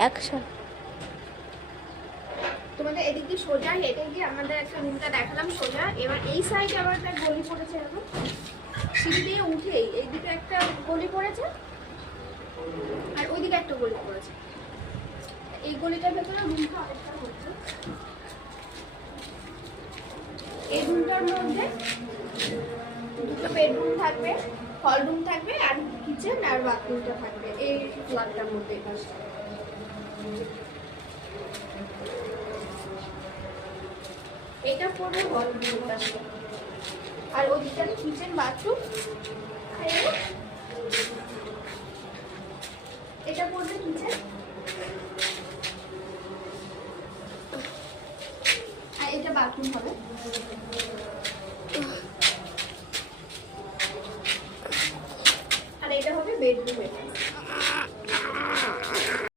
Action. তোমাদের এদিক দিয়ে সোজা হেঁটে গিয়ে আমাদের একটা রুমটা দেখালাম সোজা। এবার এই সাইডে আবার একটা গলি পড়েছে, এখন সিঁড়ি দিয়ে উঠেই এইদিকে একটা গলি পড়েছে আর ওইদিকে একটা গলি পড়েছে। এই গলিটার ভেতরে রুমটা অনেকটা হচ্ছে। এই রুমটার মধ্যে দুটো বেডরুম থাকবে, হল রুম থাকবে আর কিচেন আর বাথরুমটা থাকবে এই ফ্ল্যাটটার মধ্যে। এটা পড়বে হল রুমটা আর ওদিকটা কিচেন বাথরুম। এটা পড়বে কিচেন আর এটা বাথরুম হবে।